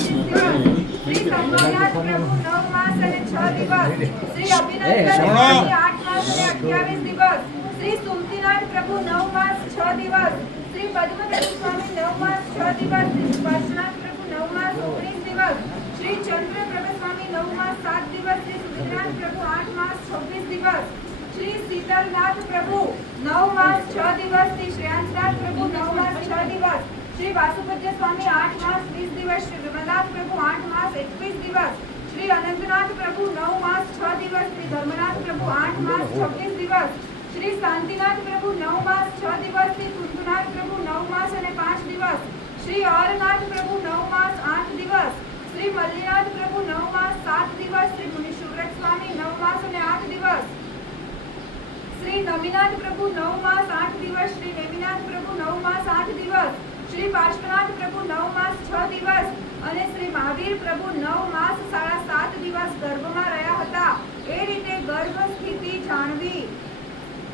श्री संभावनाथ प्रभु 9 मास અને 6 દિવસ, શ્રી અભિનંદન સ્વામી 8 માસ અને 28 દિવસ, શ્રી સુમતીનાથ પ્રભુ 9 માસ 6 દિવસ, શ્રી પદ્મપ્રભુ સ્વામી 9 માસ 6 દિવસ, શ્રી સ્પર્શનાથ પ્રભુ 9 માસ 19 દિવસ, શ્રી ચંદ્રપ્રભુ સ્વામી 9 માસ 7 દિવસ, શ્રી સુધીનાથ પ્રભુ 8 માસ 26 દિવસ, श्री शीतलनाथ प्रभु 9 मास 6 दिवस, श्री श्रेयांसनाथ प्रभु 9 मास 6 दिवस, श्री वासुपूज्य स्वामी 8 मास 20 दिवस, श्री विमलनाथ प्रभु 8 मास 21 दिवस, श्री अनंतनाथ प्रभु 9 मास 6 दिवस, श्री धर्मनाथ प्रभु 8 मास 26 दिवस, श्री शांतिनाथ प्रभु 9 मास 6 दिवस, श्री कुंतुनाथ प्रभु 9 मास અને 5 દિવસ, श्री औरनाथ प्रभु 9 मास 8 દિવસ, श्री मल्लीनाथ प्रभु 9 मास 7 દિવસ, श्री मुनिशुव्रत स्वामी 9 मास અને 8 દિવસ, श्री नमीनाथ प्रभु 9 मास 8 दिवस, श्री नेमिनाथ प्रभु 9 मास 8 दिवस, श्री पार्श्वनाथ प्रभु 9 मास 6 दिवस અને શ્રી મહાવીર પ્રભુ 9 માસ 7.5 દિવસ ગર્ભમાં રહ્યા હતા. એ રીતે ગર્ભ સ્થિતિ જાણવી.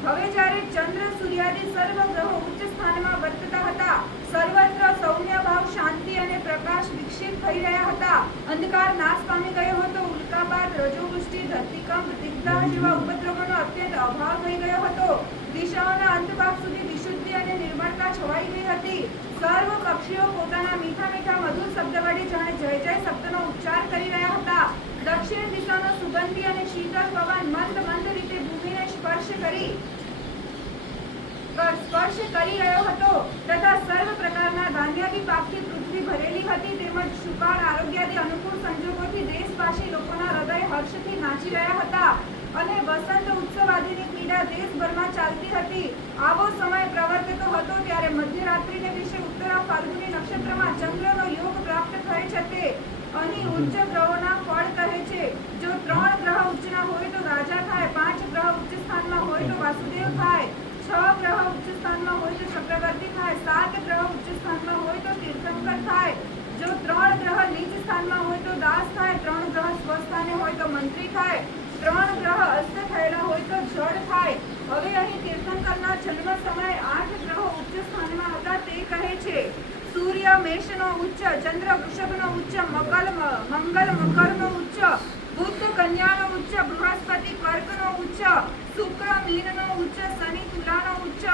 હવે જ્યારે ચંદ્ર સૂર્યાદિ સર્વ ગ્રહો ઉચ્ચ સ્થાનમાં વર્તતા હતા, સર્વત્ર સૌમ્ય ભાવ, શાંતિ અને પ્રકાશ વિકસિત થઈ રહ્યા હતા. અંધકાર નાશ પામી ગયો હતો. ઉલ્કાપાત, રજોવૃષ્ટિ, ધરતીકંપ, દિગ્દાહ જેવા ઉપદ્રવોનો અત્યંત અભાવ થઈ ગયો હતો. દિશાઓના અંત ભાગ સુધી વિશુદ્ધિ અને નિર્મળતા છવાઈ ગઈ હતી. સર્વ પક્ષીઓ પોતાના મીઠા મીઠા મધુર શબ્દ વડે જાણે જય જય શબ્દનો ઉચ્ચાર કરી રહ્યા હતા. દક્ષિણ દિશાનો સુગંધી અને શીતળ પવન મંદ મંદ રીતે ભૂમિને સ્પર્શ કરી રહ્યો હતો તથા સર્વ પ્રકારના ધાન્યાદી પાકથી પૃથ્વી ભરેલી હતી. તેમજ સુકાળ, આરોગ્યાદી અનુકૂળ સંજોગોથી દેશવાસી લોકોના હૃદય હર્ષથી નાચી રહ્યા હતા અને વસંત ઉત્સવ આદિની ક્રીડા દેશભરમાં ચાલતી હતી. આવો સમય પ્રવર્તતો હતો ત્યારે મધ્યરાત્રિને દિવસે ઉત્તરા ફાલ્ગુની નક્ષત્રમાં ચંદ્રનો યોગ પ્રાપ્ત થાય છે. તે અહીં ઉચ્ચ ગ્રહોના ફળ કહે છે. જો 3 ગ્રહ ઉચ્ચના હોય તો રાજા થાય, 5 ગ્રહ ઉચ્ચ સ્થાનમાં હોય તો વાસુદેવ થાય, 6 ગ્રહ ઉચ્ચ સ્થાનમાં હોય તો ચક્રવર્તી થાય, 7 ગ્રહ ઉચ્ચ સ્થાનમાં હોય તો તીર્થંકર થાય. જો 3 ગ્રહ નીચ સ્થાનમાં હોય તો દાસ થાય, 3 ગ્રહ સ્વસ્થાને હોય તો મંત્રી થાય, 3 ગ્રહ અસ્ત થયેલા હોય તો જડ થાય. હવે અહીં તીર્થંકરના જન્મ સમયે 8 ગ્રહો ઉચ્ચ સ્થાનમાં હતા. તે કહે છે સૂર્ય મેષનો ઉચ્ચ, ચંદ્ર વૃષભનો ઉચ્ચ, મંગલ મકરનો ઉચ્ચ, બુધ કન્યાનો ઉચ્ચ, બૃહસ્પતિ કર્કનો ઉચ્ચ, શુક્ર મીનનો ઉચ્ચ, શનિ તુલાનો ઉચ્ચ,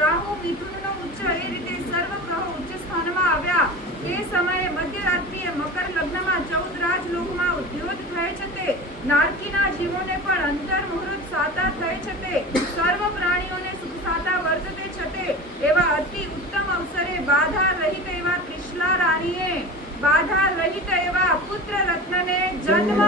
રાહુ મિથુનનો ઉચ્ચ. એ રીતે સર્વ ગ્રહો ઉચ્ચ સ્થાનમાં આવ્યા. તે સમયે મધ્યરાત્રિએ મકર લગ્નમાં 14 રાજલોકમાં ઉદ્યોત થયે છે. તે નારકીના જીવોને પણ અંતર મુહૂર્ત સાતા થયે છે. તે સર્વ પ્રાણીઓને સુખ સાતા વર્તતે છે. તે એવા અતિ ઉત્તમ અવસરે બાધા રહિત એવા ત્રિશલા રાણીએ બાધા રહિત એવા પુત્ર રત્નને જન્મ